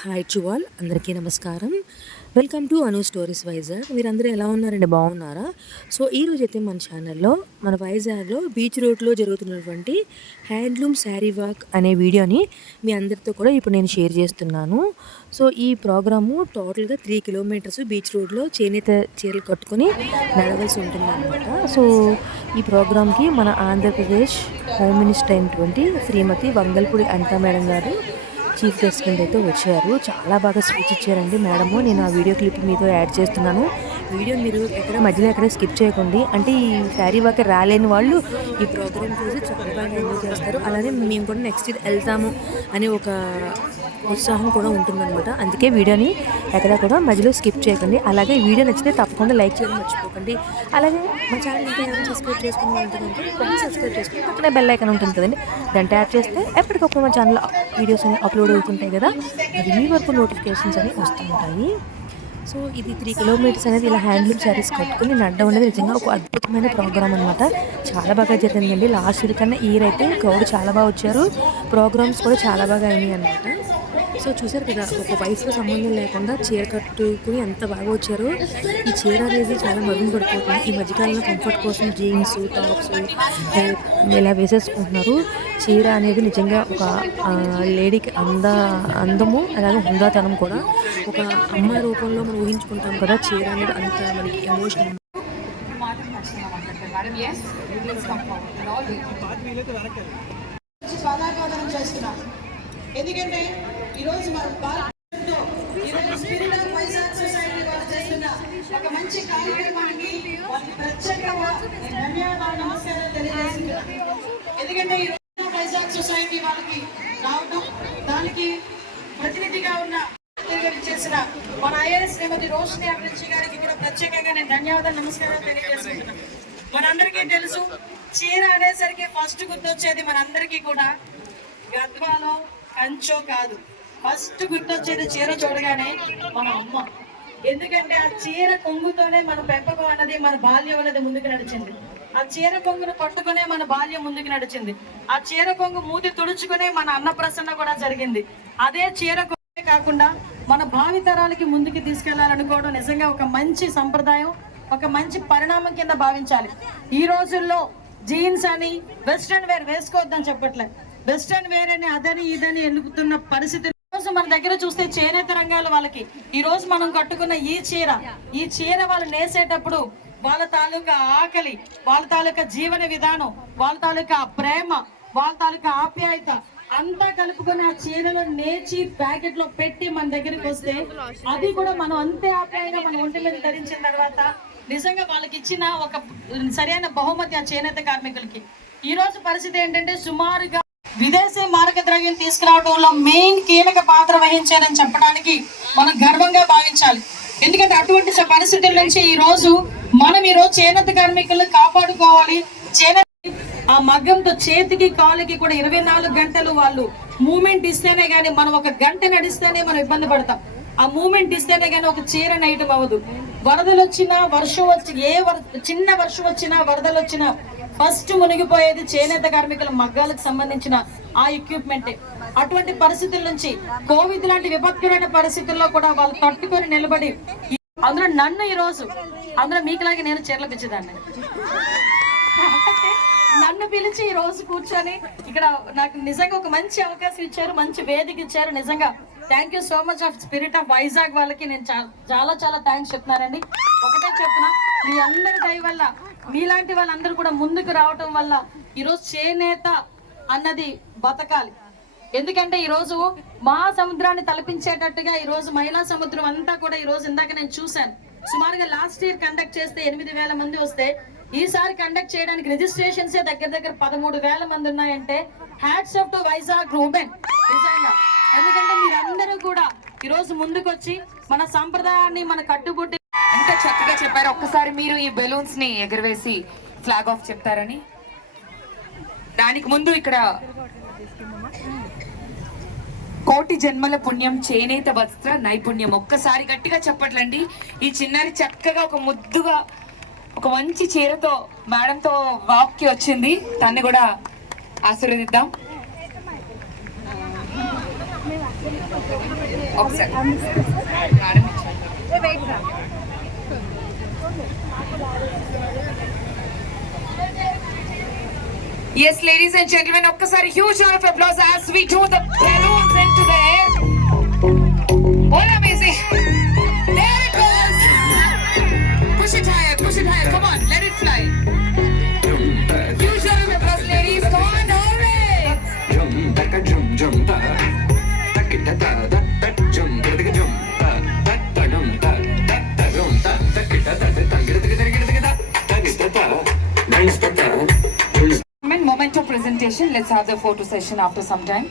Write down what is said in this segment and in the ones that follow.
Hi to all, అందరికీ నమస్కారం. Welcome to Anu stories Vizag. మీరందరూ ఎలా ఉన్నారండి? బాగున్నారా? సో ఈరోజు అయితే మన ఛానల్లో మన వైజాగ్లో బీచ్ రోడ్లో జరుగుతున్నటువంటి హ్యాండ్లూమ్ శారీ వర్క్ అనే వీడియోని మీ అందరితో కూడా ఇప్పుడు నేను షేర్ చేస్తున్నాను. సో ఈ ప్రోగ్రాము టోటల్గా 3 కిలోమీటర్స్ బీచ్ రోడ్లో చేనేత చీరలు కట్టుకొని నడవలసి ఉంటుందన్నమాట. సో ఈ ప్రోగ్రామ్కి మన ఆంధ్రప్రదేశ్ హోమ్ మినిస్టర్ అయినటువంటి శ్రీమతి వంగల్పూడి అనితా మేడం గారు చీఫ్ గెస్ట్ కింద అయితే వచ్చారు. చాలా బాగా స్పీచ్ ఇచ్చారండి మేడము. నేను ఆ వీడియో క్లిప్ మీతో యాడ్ చేస్తున్నాను. వీడియో మీరు మధ్యలో ఎక్కడ స్కిప్ చేయకండి. అంటే ఈ శారీ వర్క్ రాలేని వాళ్ళు ఈ ప్రోగ్రామ్ చూసి చాలా బాగా ఎంజాయ్ చేస్తారు. అలానే మేము కూడా నెక్స్ట్ ఇయర్ వెళ్తాము అనే ఒక ఉత్సాహం కూడా ఉంటుందన్నమాట. అందుకే వీడియోని ఎక్కడ కూడా మధ్యలో స్కిప్ చేయకండి. అలాగే వీడియో నచ్చితే తప్పకుండా లైక్ చేయడం మర్చిపోకండి. అలాగే మా ఛానల్ ఇంకా ఎవరైనా సబ్స్క్రైబ్ చేసుకుని ఉంటుందంటే సబ్స్క్రైబ్ చేసుకుని పక్కనే బెల్ ఐకాన్ ఉంటుంది కదండి, దాన్ని ట్యాప్ చేస్తే ఎప్పటికప్పుడు మా ఛానల్లో వీడియోస్ అనేవి అప్లోడ్ అవుతుంటాయి కదా, అది మీ వరకు నోటిఫికేషన్స్ అనేవి వస్తుంటాయి. సో ఇది 3 కిలోమీటర్స్ అనేది ఇలా హ్యాండ్లూమ్ శారీస్ కట్టుకుని నడ్డం అనేది నిజంగా ఒక అద్భుతమైన ప్రోగ్రామ్ అనమాట. చాలా బాగా జరిగిందండి. లాస్ట్ ఇయర్ కన్నా ఇయర్ అయితే క్రౌడ్ చాలా బాగా వచ్చారు. ప్రోగ్రామ్స్ కూడా చాలా బాగా అయినాయి అనమాట. సో చూసారు కదా, ఒక వయసులో సంబంధం లేకుండా చీర కట్టుకుని ఎంత బాగా వచ్చారో. ఈ చీర అనేది చాలా మరుగున పడిపోతుంది. ఈ మధ్యకాలంలో కంఫర్ట్ కోసం జీన్స్ టాప్స్ ఇలా వేసేసుకుంటున్నారు. చీర అనేది నిజంగా ఒక లేడీకి అందము, అలాగే హుందాతనం కూడా. ఒక అమ్మ రూపంలో మనం ఊహించుకుంటాం కదా, చీర అనేది అంత మనకి ఎమోషనల్. ఎందుకంటే ఈరోజు మనం భారతదేశంలో స్పిరిట్ ఆఫ్ వైజాగ్ సొసైటీ వారు చేస్తున్న ఒక మంచి కార్యక్రమానికి వారికి ప్రత్యేకంగా ధన్యవాదాలు, నమస్కారం తెలియజేస్తున్నాను. ఎందుకంటే ఈ రోజు వైజాగ్ సొసైటీ వాళ్ళకి రావడం, దానికి ప్రతినిధిగా ఉన్న చేసిన మన ఐఏఎస్ శ్రీమతి రోషిని అభిరుచి గారికి ఇక్కడ ప్రత్యేకంగా నేను ధన్యవాదాలు, నమస్కారం తెలియజేస్తున్నాను. మనందరికీ తెలుసు, చీర అనేసరికి ఫస్ట్ గుర్తొచ్చేది మనందరికీ కూడా గద్వాలో కంచో కాదు. ఫస్ట్ గుర్తొచ్చేది చీర చూడగానే మన అమ్మ. ఎందుకంటే ఆ చీర కొంగుతోనే మన పెంపకం అన్నది, మన బాల్యం అనేది ముందుకు నడిచింది. ఆ చీర కొంగును పట్టుకునే మన బాల్యం ముందుకు నడిచింది. ఆ చీర కొంగు మూతి తుడుచుకునే మన అన్నప్రసన్న కూడా జరిగింది. అదే చీర కొంగే కాకుండా మన భావితరాలకి ముందుకు తీసుకెళ్లాలనుకోవడం నిజంగా ఒక మంచి సంప్రదాయం, ఒక మంచి పరిణామం కింద భావించాలి. ఈ రోజుల్లో జీన్స్ అని వెస్ట్రన్ వేర్ వేసుకోవద్దని చెప్పట్లే, వెస్టర్న్ వేర్ అని అదని ఇదని ఎన్నుకుతున్న పరిస్థితి రోజు మన దగ్గర చూస్తే చేనేత రంగాల వాళ్ళకి ఈ రోజు మనం కట్టుకున్న ఈ చీర వాళ్ళు నేసేటప్పుడు వాళ్ళ తాలూకా ఆకలి, వాళ్ళ తాలూకా జీవన విధానం, వాళ్ళ తాలూకా ప్రేమ, వాళ్ళ తాలూకా ఆప్యాయత అంతా కలుపుకొని ఆ చీరలో నేచి ప్యాకెట్ లో పెట్టి మన దగ్గరికి వస్తే అది కూడా మనం అంతే ఆప్యాయంగా మన ఒంటి మీద ధరించిన తర్వాత నిజంగా వాళ్ళకి ఇచ్చిన ఒక సరైన బహుమతి ఆ చేనేత కార్మికులకి. ఈ రోజు పరిస్థితి ఏంటంటే సుమారుగా విదేశీ మారక ద్రవ్యం తీసుకురావడంలో మెయిన్ కీలక పాత్ర వహించారని చెప్పడానికి మనం గర్వంగా భావించాలి. ఎందుకంటే అటువంటి పరిస్థితుల నుంచి ఈ రోజు చేనేత కార్మికులను కాపాడుకోవాలి. చేనేత ఆ మగ్గంతో చేతికి కాలుకి కూడా 24 గంటలు వాళ్ళు మూమెంట్ ఇస్తేనే గానీ, మనం ఒక గంట నడిస్తేనే మనం ఇబ్బంది పడతాం. ఆ మూమెంట్ ఇస్తేనే గానీ ఒక చీర నైటం అవ్వదు. వరదలు వచ్చినా, వర్షం వచ్చి చిన్న వర్షం వచ్చినా, వరదలు వచ్చినా ఫస్ట్ మునిగిపోయేది చేనేత కార్మికుల మగ్గాలకు సంబంధించిన ఆ ఎక్విప్మెంటే. అటువంటి పరిస్థితుల నుంచి కోవిడ్ లాంటి విపత్కరమైన పరిస్థితుల్లో కూడా వాళ్ళు తట్టుకొని నిలబడి అందులో నన్ను ఈ రోజు అందులో మీకులాగే నేను చీరలు పిచ్చేదాన్ని. నన్ను పిలిచి ఈ రోజు కూర్చొని ఇక్కడ నాకు నిజంగా ఒక మంచి అవకాశం ఇచ్చారు, మంచి వేదిక ఇచ్చారు. నిజంగా thank you so much of spirit of Vizag వాళ్ళకి నేను చాలా చాలా థ్యాంక్స్ చెప్తున్నానండి. ఒకటే చెప్తున్నా, మీ అందరి దయ వల్ల, మీలాంటి వాళ్ళందరూ కూడా ముందుకు రావటం వల్ల ఈరోజు చేనేత అన్నది బతకాలి. ఎందుకంటే ఈరోజు మహాసముద్రాన్ని తలపించేటట్టుగా ఈరోజు మహిళా సముద్రం అంతా కూడా ఈరోజు ఇందాక నేను చూశాను. సుమారుగా లాస్ట్ ఇయర్ కండక్ట్ చేస్తే 8,000 మంది వస్తే ఈసారి కండక్ట్ చేయడానికి రిజిస్ట్రేషన్స్ దగ్గర 13,000 మంది ఉన్నాయంటే hats off to Vizag women నిజంగా. ఎందుకంటే మీరందరూ కూడా ఈరోజు ముందుకొచ్చి మన సంప్రదాయాన్ని, మన కట్టుబొట్టి ఎంత చక్కగా చెప్పారు. ఒక్కసారి మీరు ఈ బెలూన్స్ ని ఎగరవేసి ఫ్లాగ్ ఆఫ్ చెప్తారని. దానికి ముందు ఇక్కడ కోటి జన్మల పుణ్యం చేనేత వస్త్ర నైపుణ్యం, ఒక్కసారి గట్టిగా చెప్పట్లండి. ఈ చిన్నారి చక్కగా ఒక ముద్దుగా ఒక మంచి చీరతో మేడంతో వాక్కి వచ్చింది, తన్ని కూడా ఆశీర్వదిద్దాం. ఒకసారి madam Yes, ladies and gentlemen, ఒక్కసారి huge round of applause as we do the balloons into the air. What amazing! There it goes. Push it higher. Come on, let it fly. Huge round of applause, ladies. Come on, hurry! Moment of presentation. Let's have the photo session after some time.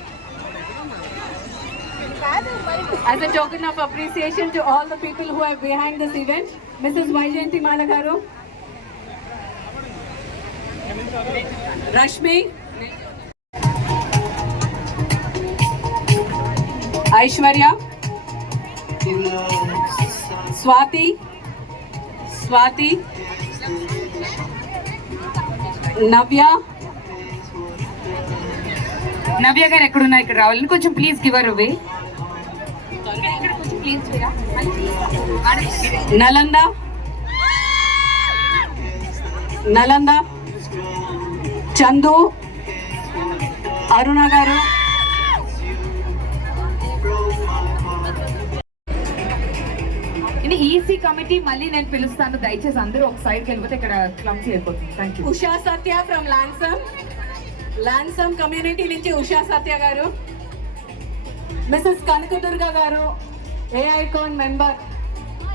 As a token of appreciation to all the people who are behind this event, Mrs. Vaijayanti Malagaru, Rashmi, Aishwarya, Swati, Navya. నవ్య గారు ఎక్కడున్నా ఇక్కడ రావాలని కొంచెం please give our అవే. నలంద చందు అరుణ గారు, ఇది EC committee మళ్ళీ నేను పిలుస్తాను, దయచేసి అందరూ ఒక సైడ్కి వెళ్ళిపోతే ఇక్కడ క్లమ్సీ అయిపోతుంది. Thank you. Usha Satya from లాన్సమ్ కమ్యూనిటీ నుంచి ఉషా సత్య గారు, మిసెస్ కనకదుర్గ గారు, ఏఐకాన్ మెంబర్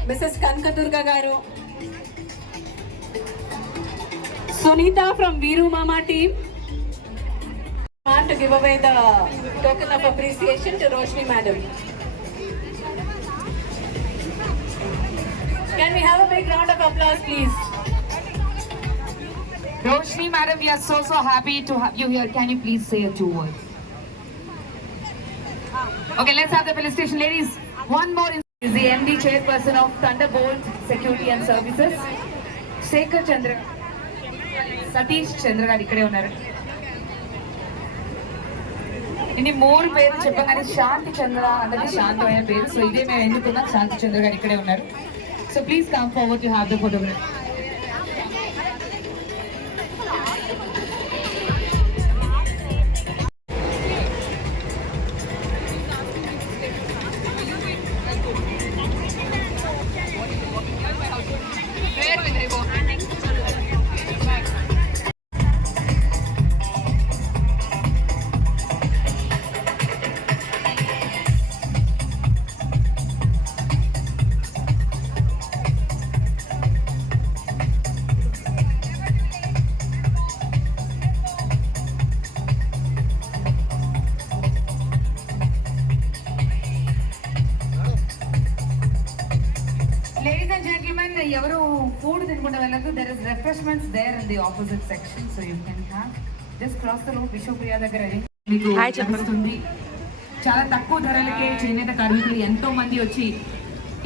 మిసెస్ కనకదుర్గ గారు, సునీత ఫ్రమ్ వీరు మామా team. To give away the token of appreciation to Roshni madam. Can we have a big round of applause, please? Roshni madam, we are so happy to have you here. Can you please say a 2 words? Okay, let's have the felicitation, ladies. One more is the MD chairperson of Thunderbolt Security and Services, Shekhar Chandra, Satish Chandra గారు ఇక్కడే ఉన్నారు. ఇన్ని 3 పేరు చెప్పగానే శాంతి చంద్ర అన్నది శాంతమైన పేరు, so ఇదే మేము ఎన్నుకున్నాం. శాంతి చంద్ర గారు ఇక్కడే ఉన్నారు. So please come forward to have the photograph. Ladies and gentlemen, ఎవరు ఫుడ్ తినకుండా వెళ్ళదు. There is refreshments there in the opposite section, so you can have. Just cross the road, Vishwapriya దగ్గర మీకు కనిపిస్తుంది. చాలా తక్కువ ధరలకే చేనేత కార్మికులు ఎంతో మంది వచ్చి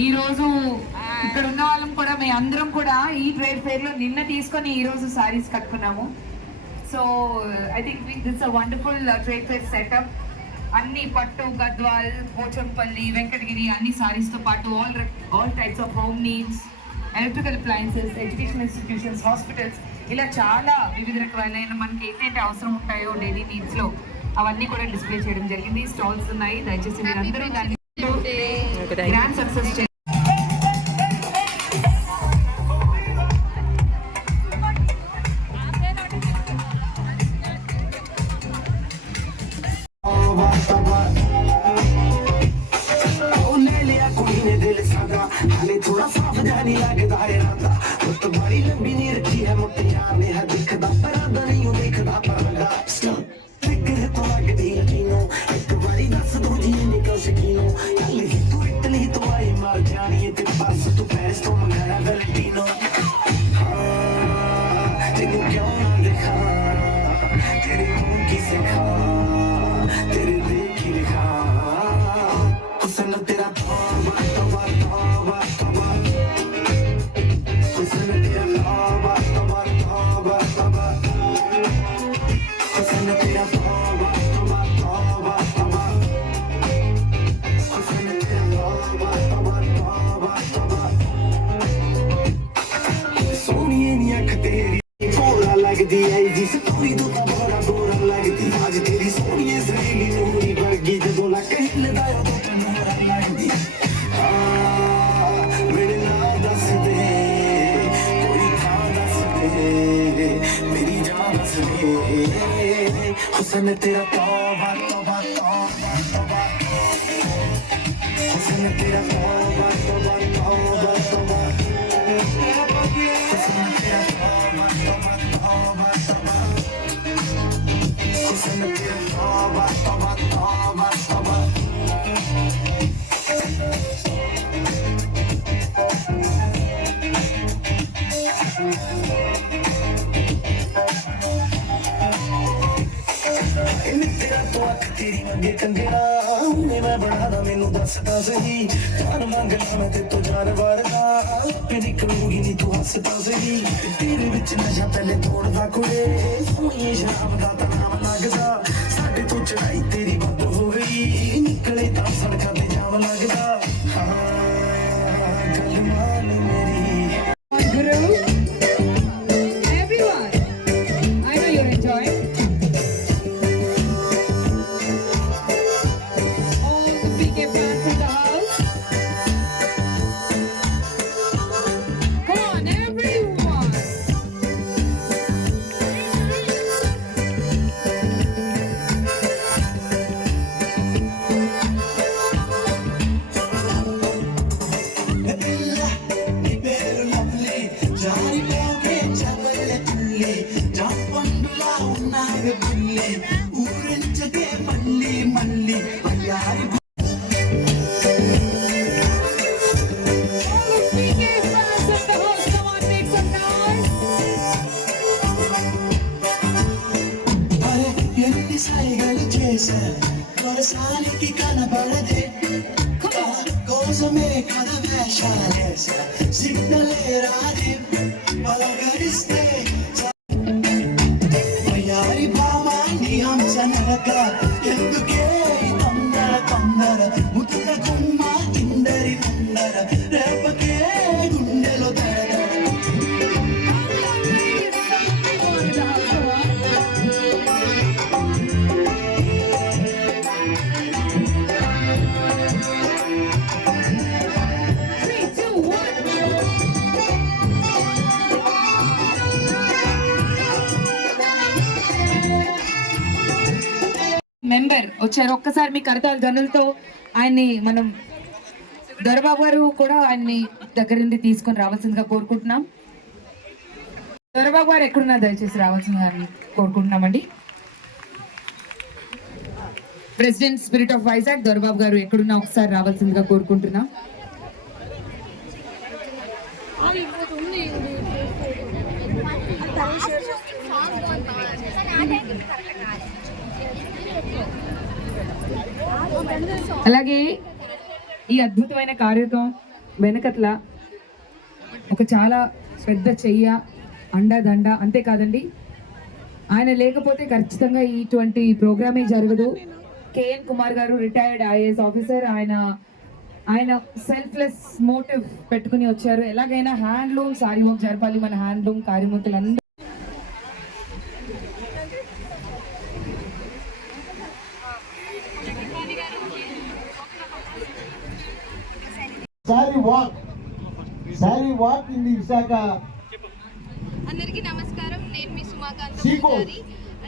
ఈ రోజు ఇక్కడ ఉన్న వాళ్ళం కూడా మేము అందరం కూడా ఈ ట్రేడ్ ఫేర్ లో నిన్న తీసుకొని ఈ రోజు సారీస్ కట్టుకున్నాము. So I think this a wonderful trade fair setup. అన్ని పట్టు, గద్వాల్, పోచంపల్లి, వెంకటగిరి అన్ని సారీస్ తో పాటు all types of home needs, electrical appliances, education institutions, hospitals, ఇలా చాలా వివిధ రకాలైన మనకి ఏంటంటే అవసరం ఉంటాయో డైలీ నీడ్స్ లో అవన్నీ కూడా డిస్ప్లే చేయడం జరిగింది. స్టాల్స్ ఉన్నాయి, దయచేసి మీరు అందరూ దాన్ని గ్రాండ్ సక్సెస్ చేయండి. थोड़ा सावधानी लगदा है राता तो बड़ी लंबी नी रखी है मुट्टे यार ने है दिखदा परादा नहीं देखदा परदा फिक्र तो लगदी यकीनो एक बारी दस दूजी निकल सकीनो इटली तो आई मार जानी है ते पास तू पेरिस तो मंगाया वैलेंटिनो तेरे क्यों ना देखा तेरे मुंह की सिखा तेरे दिल की लिखा हुस्न तेरा तौबा तौबा तौबा तौबा हुस्न तेरा तौबा तौबा तौबा तौबा हुस्न तेरा तौबा तौबा तौबा तौबा हुस्न लगदी आई जिस तोरी तो बड़ा गोरा लगदी आज तेरी सोहनी सहेली नूरी वर्गी जदों लक हिलदा उदों तैनूं होर लगदी मेरे नाल दस दे कोई थां दस दे मेरी जान दस दे हुस्न तेरा तौबा तौबा तौबा तौबा हुस्न तेरा तौबा तौबा तौबा तौबा हुस्न तेरा तौबा तौबा तौबा तौबा हुस्न तेरा तौबा तौबा तौबा तौबा तेरा तो अख तेरी मंगे कंगना हुणे मैं बढ़ादा मैनू दसदा सही जान मंगना मैं ते तो जानवर दा पे निकलूगी नी तू हसदा सही तेरे विच नशा पहले तोड़दा कुड़े सोहणिए शराब दा तां नाम लगदा साडे तो चढ़ाई तेरी बद हो गई निकले तां सड़कां ते जाम लगदा हाँ गल मान मेरी Guru, everyone, I know you're enjoying. All the PK fans in the house. Come on, everyone. నీ పేరు లవ్లీ జారిపోకే చవల్లె తుల్లి జాంపండులా ఉన్నావే బుల్లి ఊరించకే మళ్ళీ మళ్ళీ అయ్యారి All the PK fans in the house, come on, make some noise. అరే ఎన్ని సైగలు చేశా వరసానికి కనబడదే కోసమే కథ వేషాలేసా సిగ్నలే రాదే పలకరిస్తే అయ్యారి బామా నీ హంస నరక ఎందుకే తొందర తొందర ముతుల కుమ్మ ఇందరి ముందర రేపకే గుండెలో తడదడ Three, two, one. మెంబర్ వచ్చారు, ఒక్కసారి మీ కరతాల ధ్వనులతో ఆయన్ని మనం దొరబాబు గారు కూడా ఆయన్ని దగ్గర నుండి తీసుకొని రావాల్సిందిగా కోరుకుంటున్నాం. దొరబాబు గారు ఎక్కడున్నా దయచేసి రావాల్సిందిగా కోరుకుంటున్నామండి. President spirit of Vizag Dorababu garu ఎక్కడున్నా ఒకసారి రావాల్సిందిగా కోరుకుంటున్నాం. అలాగే ఈ అద్భుతమైన కార్యక్రమం వెనకట్ల ఒక చాలా పెద్ద చెయ్య అండదండ అంతేకాదండి, ఆయన లేకపోతే ఖచ్చితంగా ఇటువంటి ప్రోగ్రామే జరగదు. కేఎన్ కుమార్ గారు రిటైర్డ్ ఐఏఎస్ ఆఫీసర్, ఆయన సెల్ఫ్లెస్ మోటివ్ పెట్టుకుని వచ్చారు. ఎలాగైనా హ్యాండ్లూమ్ సారీ వర్క్ జరపాలి, మన handloom కార్యమూర్తులందరూ Sari walk in the Visakha. అందరికీ నమస్కారం. నేను మీ సుమాకాంత్ Siko. పూజారి.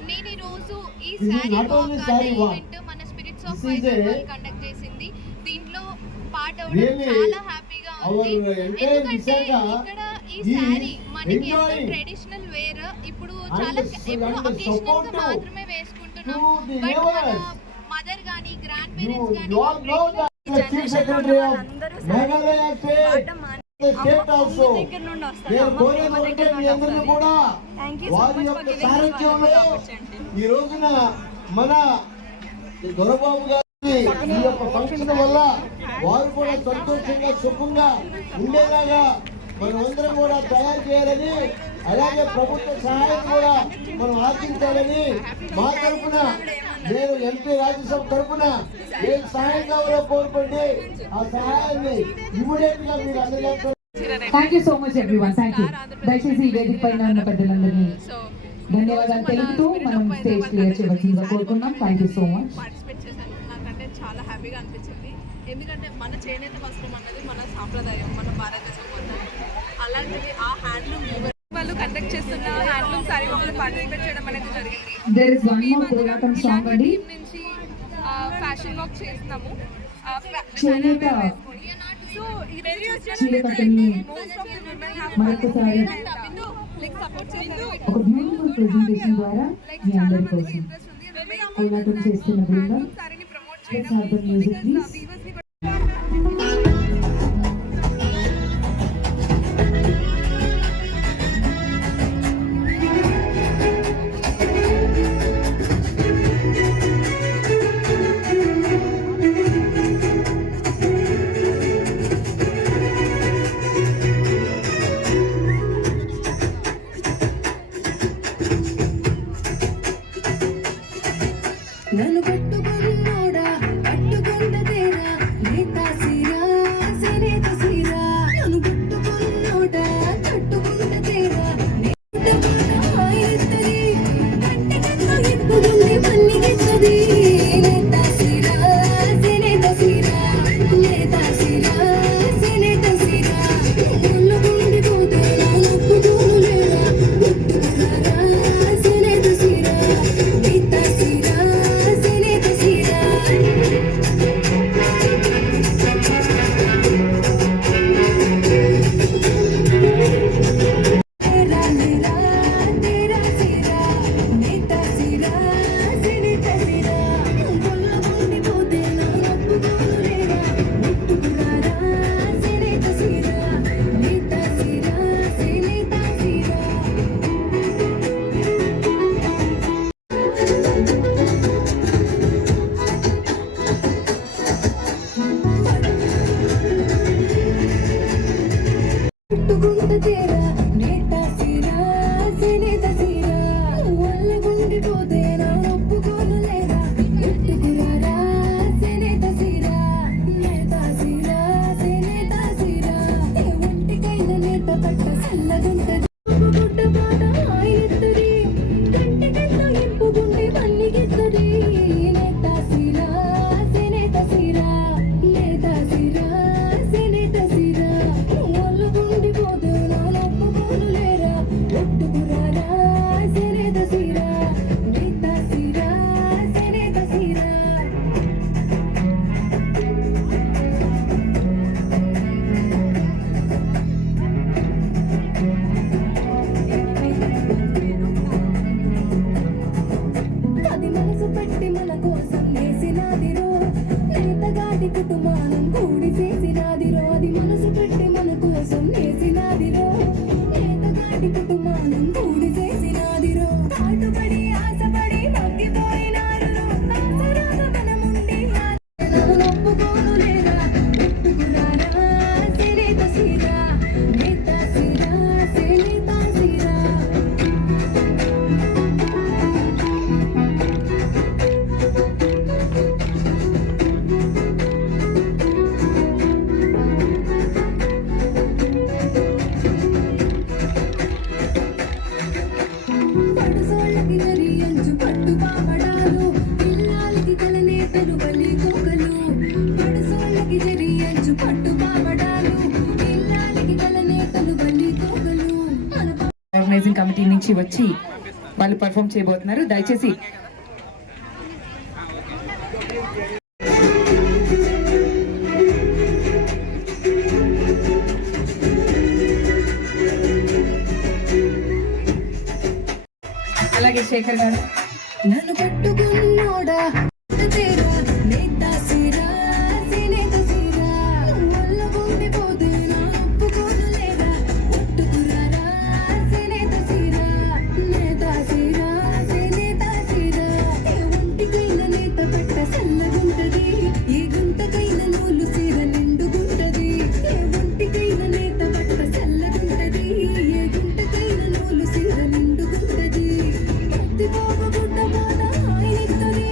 నేను ఈ రోజు ఈ This is sari not only walk saree అనే walk. ఈవెంట్ మన spirits of This is Vizag a- వాళ్ళు కండక్ట్ చేసింది. దీంట్లో పార్ట్ అవ్వడం Really, చాలా హ్యాపీగా ఉంది. our entire ఎందుకంటే Visakha ఇక్కడ ఈ is శారీ మనకి ఎంతో enjoying ట్రెడిషనల్ వేర్, ఇప్పుడు and చాలా the- ఎప్పుడు and the అకేషనల్ గా supportive మాత్రమే వేసుకుంటున్నాం. to the బట్ మన neighbors. మదర్ గానీ grand You parents all know that the Chief Secretary of Meghalaya State, the state also, they are going to మీ అందరినీ కూడా వారి యొక్క సారథ్యంలో ఈ రోజున మన దొరబాబు గారి ఈ యొక్క ఫంక్షన్ వల్ల వారు కూడా సంతోషంగా సుఖంగా ఉండేలాగా మనమందరం కూడా తయారు చేయాలని, అలాగే ప్రభుత్వ సహాయం కూడా మనం ఆశించాలని మా తరఫున నేను ఎంపీ రాజ్యసభ తరఫున ఏ సహాయం కావాలో కోరుకోండి, ఆ సహాయాన్ని ఇమ్మీడియట్ గా మీరు అందజేస్తారు. Thank you so much everyone, thank you. దయచేసి ఈ వేదిక పైన ఉన్న పెద్దలందరినీ ధన్యవాదాలు తెలుపుతూ మనం స్టేజ్ క్లియర్ చేయవలసిందిగా కోరుకున్నాం. Thank you so much. Participate చేశాను. నాకంటే చాలా హ్యాపీగా అనిపించింది. ఎందుకంటే మన చేనేత వస్త్రం అన్నది మన సాంప్రదాయం, మన భారతీయ సంప్రదాయం. అలాంటిది ఆ హ్యాండ్లూమ్ వాళ్ళు కండక్ట్ చేస్తున్న హ్యాండ్లూమ్ సారీ వాళ్ళు పార్టిసిపేట్ చేయడం అనేది జరిగింది. There is one more Kolatam song అండి. టీం నుంచి ఫ్యాషన్ వర్క్ చేస్తున్నాము. చేనేత సో ఈ చీరకట్టుని most of the women have మరొకసారి లైక్ సపోర్ట్ చేశారు. ఒక బ్యూటిఫుల్ ప్రెజెంటేషన్ ద్వారా మీ అందరి కోసం కోలాటం చేస్తున్న బృందం సారీని promote Let's have the music, please. నన్ను పట్టుకున్నోడా పట్టుకుంట తేరా నేత సీరా సేనేత సీరా నన్ను పట్టుకున్నోడా పట్టుకుంట తేరా నేత హాయితది కట్టెకతో ఎప్పుడుంది మన్నిగిస్తది నేత సీరా సేనేత సీరా నేత సీరా సేనేత సీరా ఒళ్ళు గుండి పోతే నా నొప్పుకోను లేరా పట్టుకున్నారా సేనేత సీరా నేత సీరా సేనేత సీరా तेरा मेरा तेरा सीरा नेता सीरा सेनेता सीरा बोल बोली बोदे ना नप्पुकोनु लेरा मुट्टुकुरारा सेनेता सीरा नेता सीरा सेनेता सीरा పట్టుకుంట తేరా నేత సీరా సేనేత సీరా వల్ల గుండి పోతే నా ఒప్పుకోను లేరా ముట్టుకురారా సేనేత సీరా నేత సీరా సేనేత సీరా ఏ ఒంటికైన నేత పట్ట చల్లగుంటది గుడ్డ పాట హాయిత్తది కంటికెంతో ఇంపుగుండి మన్నిగిత్తది నేత సీరా సేనేత సీరా నేత సీరా సేనేత సీరా ఒళ్ళు గుండి పోతే నా నొప్పుకోను లేరా ఒట్టుకురారా సేనేత సీరా నేత సీరా సేనేత సీరా అది మనసు పెట్టి మన కోసం వేసినాదిరో నేతగాడి కుటుంబానం కూడి చేసినాదిరో అది మనసు పెట్టి మన కోసం వేసినాదిరో నేతగాడి కుటుంబానం కూడి చేసినాదిరో కాటుపడి ఆశపడి మగ్గిపోయినారు ఆసరాగా మనముండి నొప్పుకోను లేరా ఒట్టుకురారా సేనేత సీరా నేత సీరా సేనేత సీరా పడుసోళ్ళకి గరి అంచు పట్టు పావడాలు పిల్లాలకి కలనేతలు బలి కోకలు పడుసోళ్ళకి జరి అంచు పట్టు పావడాలు పిల్లాలకి కలనేతలు బలి కోకలు మన ఆర్గనైజింగ్ కమిటీ నుంచి వచ్చి వాళ్ళు పర్ఫామ్ చేయబోతున్నారు. దయచేసి అలాగే శేఖర్ గారు నన్ను పట్టుకున్నోడా తేరా నేత సీరా సేనేత సీరా వల్ల గుండి పోతే నా ఒప్పుకోను లేరా ఒట్టుకురారా సేనేత సీరా నేత సీరా సేనేత సీరా ఏ ఒంటికైన నేత పట్ట చల్లగుంటది ఏ గుంటకైన నూలు సీర నిండుగుంటది ఏ ఒంటికైన నేత పట్ట చల్లగుంటది ఏ గుంటకైన నూలు సీర నిండుగుంటది పత్తి పోగు గుడ్డ పాట హాయిత్తది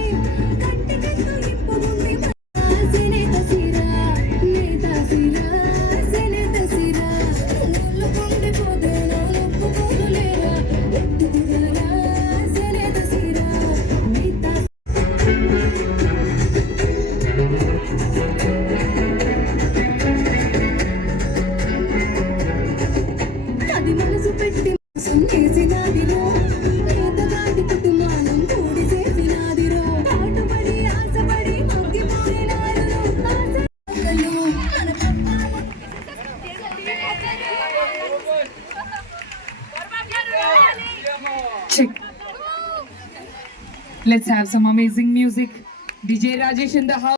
Let's have some amazing music. DJ Rajesh in the house.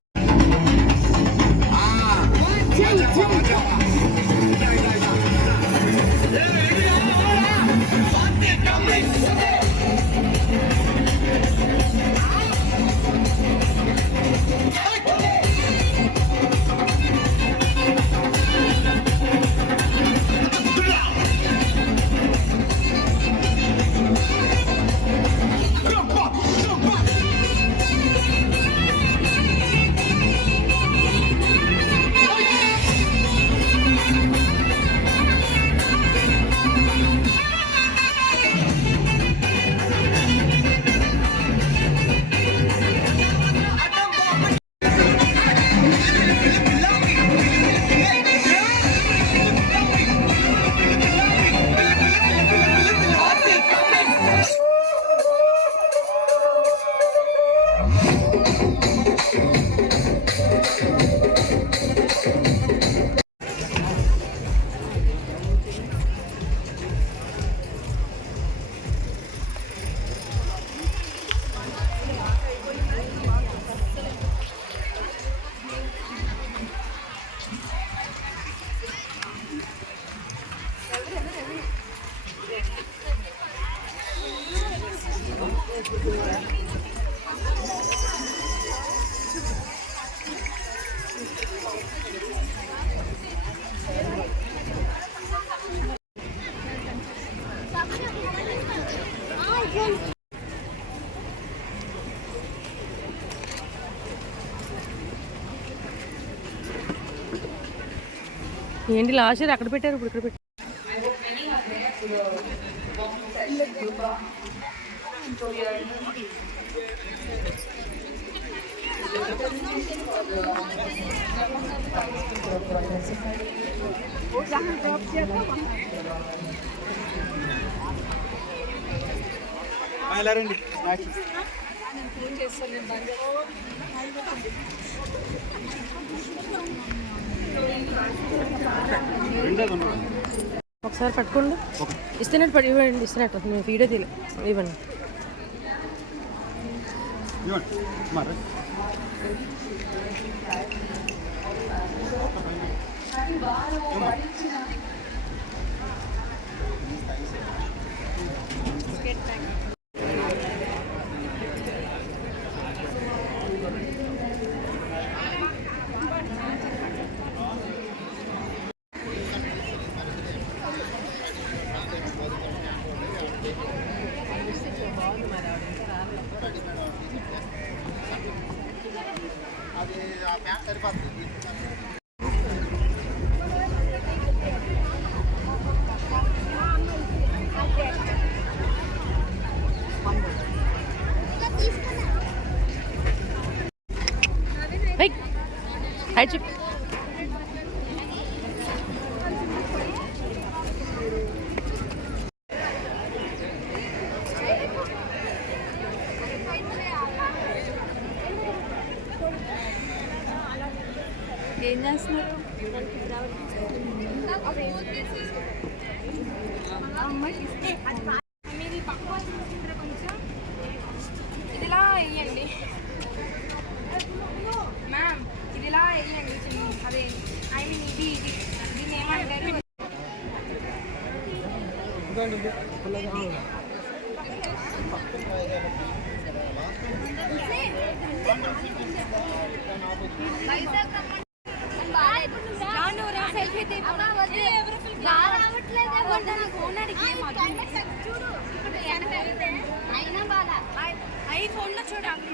ఏంటి లాస్ట్ ఇయర్ అక్కడ పెట్టారు, ఇప్పుడు ఇక్కడ పెట్టారు. ఒకసారి పట్టుకోండి, ఇస్తున్నట్టు పడి ఇవ్వండి, ఇస్తున్నట్టు మేము వీడియో తీయలే, ఇవ్వండి. హాయ్ చెప్పు. ఏం చేస్తున్నారు? మీరు పక్క కొంచెం ఇదిలా వేయండి మ్యామ్, ఇదిలా వేయండి. అదే ఐ మీన్ ఇది దీన్ని ఏమంటారు? ఐఫోన్ లో చూడాలి.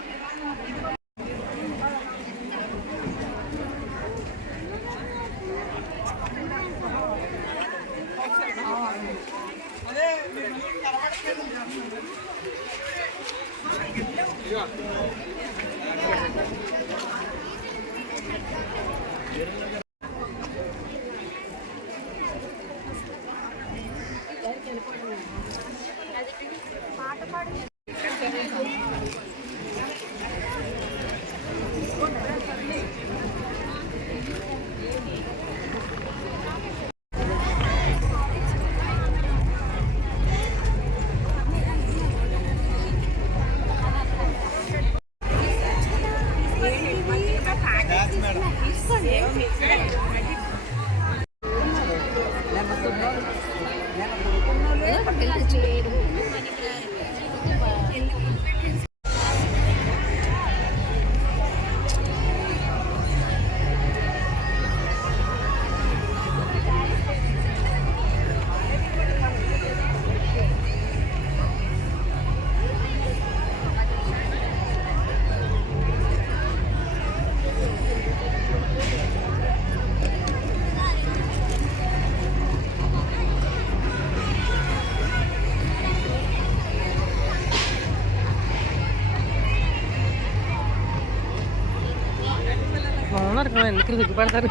బాగున్నారు కదా, ఎందుకు సిగ్గుపడతారు?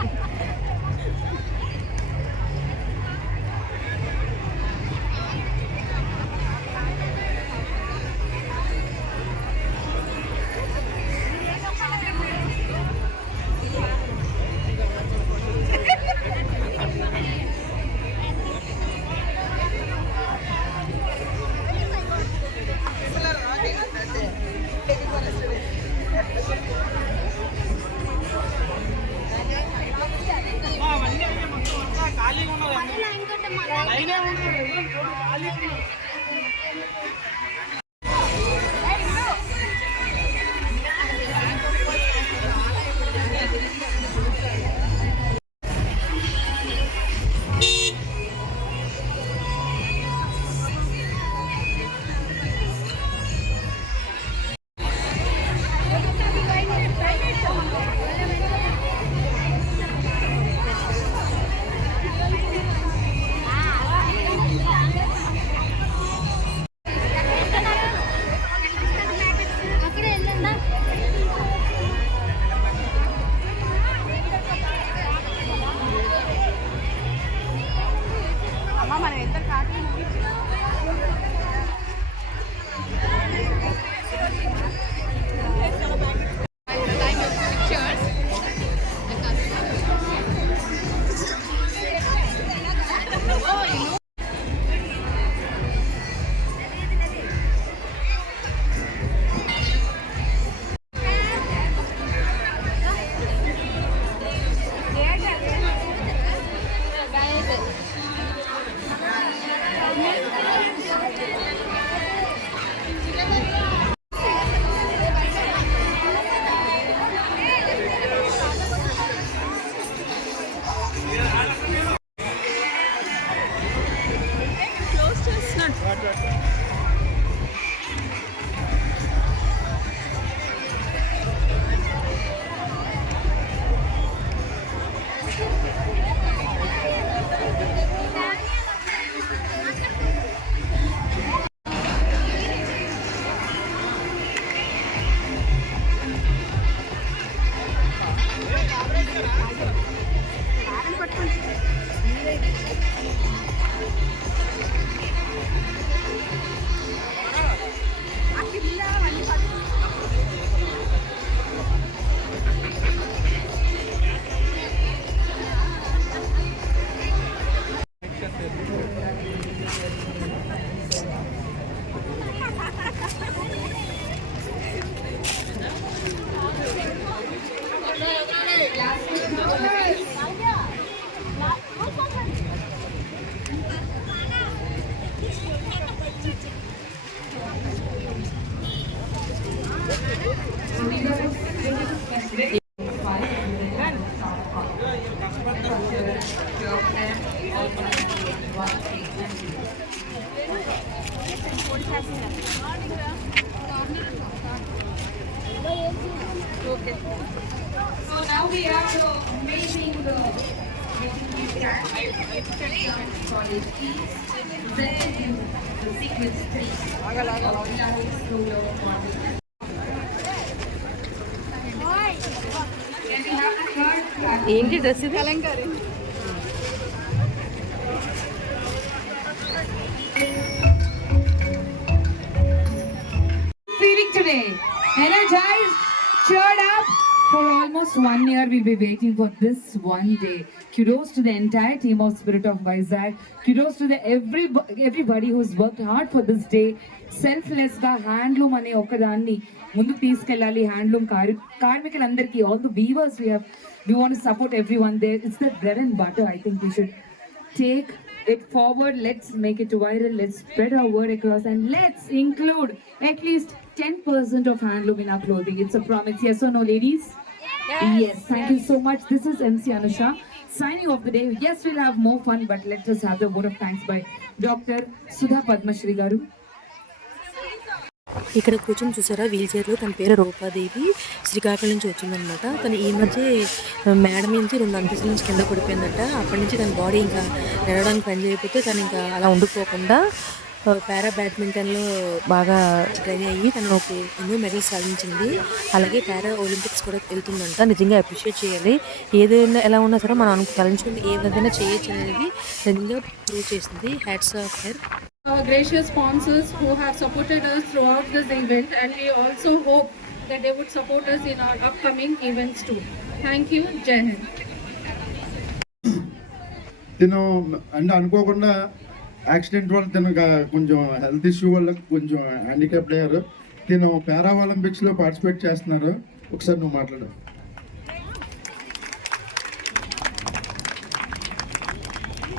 Okay. So now we have the amazing college the sequence 3. ఏంటి డ్రెస్ ఇది? Kalamkari. Feeling today, energized, cheered up, For almost 1 year, we'll be waiting for this one day. Kudos to the entire team of Spirit of Vizag. Kudos to the everybody who's worked hard for this day. Selfless గా handloom అనే ఒకదాన్ని ముందుకు తీసుకెళ్ళాలి. Handloom కార్మికులందరికీ, all the weavers we want to support everyone there. It's the bread and butter. I think we should take it forward. Let's make it viral. Let's spread our word across, and let's include at least 10% of handloom in our clothing. It's a promise. Yes or no, ladies? Yes. Thank you so much. This is MC Anusha signing off the day. Yes, we'll have more fun, but let's just have the vote of thanks by Dr. Sudha Padmashri garu. ఇక్కడ కూర్చొని చూసారా wheel చైర్లో, తన పేరు రూపాదేవి, శ్రీకాకుళం నుంచి వచ్చిందనమాట. తను ఈ మధ్య మేడ నుంచి 2 అంతస్తుల నుంచి కింద పడిపోయిందట. అప్పటి నుంచి తన బాడీ ఇంకా నడవడానికి పని చేయకపోతే తను ఇంకా అలా ఉండిపోకుండా పారా బ్యాడ్మింటన్లో బాగా ట్రైన్ అయ్యి తను ఎన్నో మెడల్స్ సాధించింది. అలాగే పారా ఒలింపిక్స్ కూడా వెళ్తుందంట. నిజంగా అప్రిషియేట్ చేయాలి. ఏదైనా ఎలా ఉన్నా సరే మనం తలంచుకుంటే ఏ విధంగా చేయొచ్చు అనేది నిజంగా ప్రూవ్ చేసింది. Hats off her. Our gracious sponsors who have supported us throughout this event, and we also hope that they would support us in our upcoming events too. Thank you. Jai Hind. తిను అంటే అనుకోకుండా accident వల్ల తను కొంచెం health issue వల్ల కొంచెం handicapped అయ్యారు. తిను పారా ఒలింపిక్స్లో పార్టిసిపేట్ చేస్తున్నారు. ఒకసారి నువ్వు మాట్లాడు.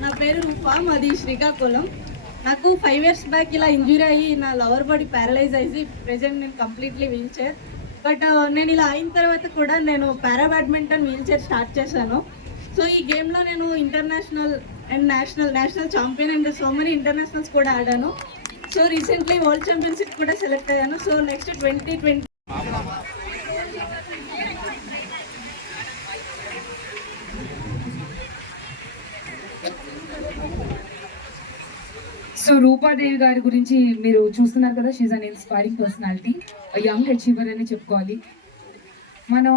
నా పేరు రూపా, మాది శ్రీకాకుళం. నాకు 5 years బ్యాక్ ఇలా ఇంజురీ అయ్యి నా లవర్ బాడీ ప్యారలైజ్ అయ్యి ప్రెజెంట్ నేను కంప్లీట్లీ వీల్ చైర్. బట్ నేను ఇలా అయిన తర్వాత కూడా నేను para badminton wheelchair start చేశాను. సో ఈ గేమ్లో నేను international and national champion and so many internationals కూడా ఆడాను. సో రీసెంట్లీ వరల్డ్ ఛాంపియన్షిప్ కూడా సెలెక్ట్ అయ్యాను. సో నెక్స్ట్ 2020 సో రూపాదేవి గారి గురించి మీరు చూస్తున్నారు కదా. She's an inspiring personality, young achiever అని చెప్పుకోవాలి. మనం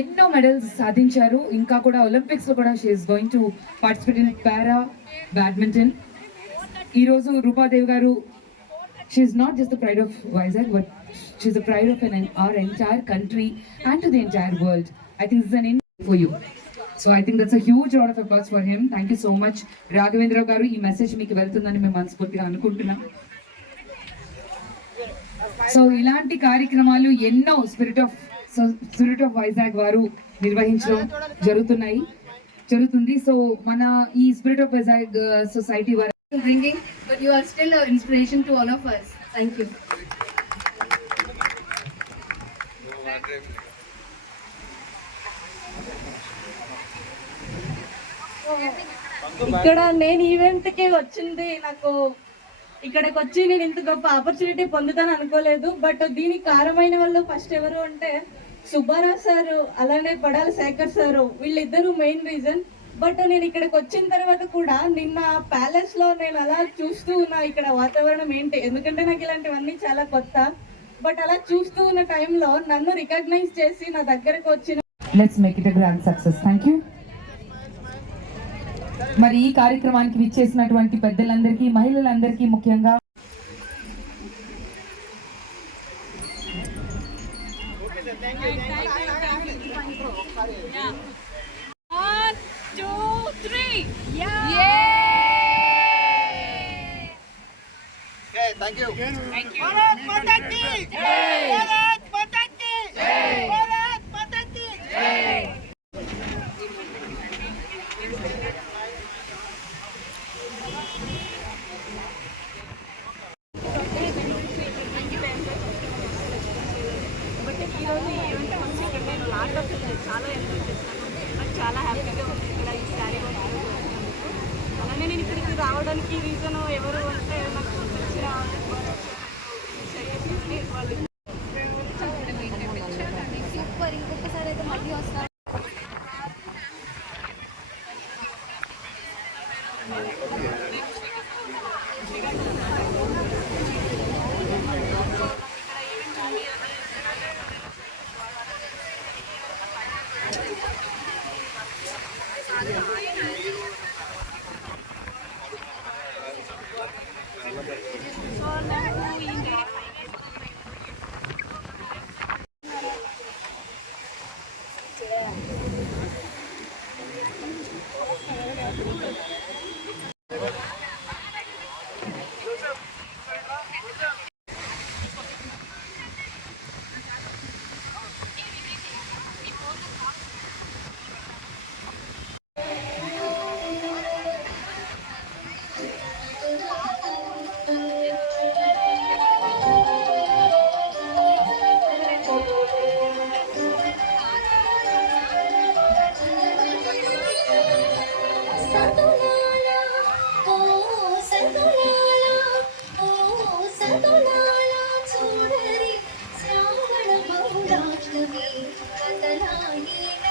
ఎన్నో మెడల్స్ సాధించారు. ఇంకా కూడా ఒలింపిక్స్లో కూడా she's going to participate in para badminton. ఈరోజు రూపాదేవి గారు, she's not just the pride of Vizag, but she's the pride of our entire country and to the entire world. I think it's an in for you. So I think that's a huge round of applause for him. Thank you so much. Raghavendra garu, ee message meeku veltundani మేము మనస్ఫూర్తిగా అనుకుంటున్నాం. So ఇలాంటి కార్యక్రమాలు ఎన్నో spirit of Vizag వారు నిర్వహించడం జరుగుతుంది. So మన ఈ స్పిరిట్ ఆఫ్ వైజాగ్ సొసైటీ వారు ringing, but you are still an inspiration to all of us. Thank you. ఇక్కడ నేను ఈవెంట్కి వచ్చింది, నాకు ఇక్కడికి వచ్చి నేను ఇంత గొప్ప ఆపర్చునిటీ పొందుతాను అనుకోలేదు. బట్ దీనికి కారణమైన వాళ్ళు ఫస్ట్ ఎవరు అంటే సుబ్బారావు సారు, అలానే పడాల శేఖర్ సారు, వీళ్ళిద్దరూ మెయిన్ రీజన్. బట్ నేను ఇక్కడికి వచ్చిన తర్వాత కూడా నిన్న ప్యాలెస్లో నేను అలా చూస్తూ ఉన్నా ఇక్కడ వాతావరణం ఏంటి, ఎందుకంటే నాకు ఇలాంటివన్నీ చాలా కొత్త. బట్ అలా చూస్తూ ఉన్న టైంలో నన్ను రికగ్నైజ్ చేసి నా దగ్గరకు వచ్చిన let's make it a grand success. Thank you. మరి ఈ కార్యక్రమానికి విచ్చేసినటువంటి పెద్దలందరికీ, మహిళలందరికీ ముఖ్యంగా చాలా ఎంజాయ్ చేశాను. నాకు చాలా హ్యాపీగా ఉంది ఇక్కడ ఈ శారీ అలానే నేను ఇక్కడికి రావడానికి రీజన్ ఎవరు అంటే నాకు తెలిసిన వాళ్ళు సూపర్. ఇంకొకసారి అయితే మళ్ళీ వస్తాను. వైష్ణవి కథలాడిన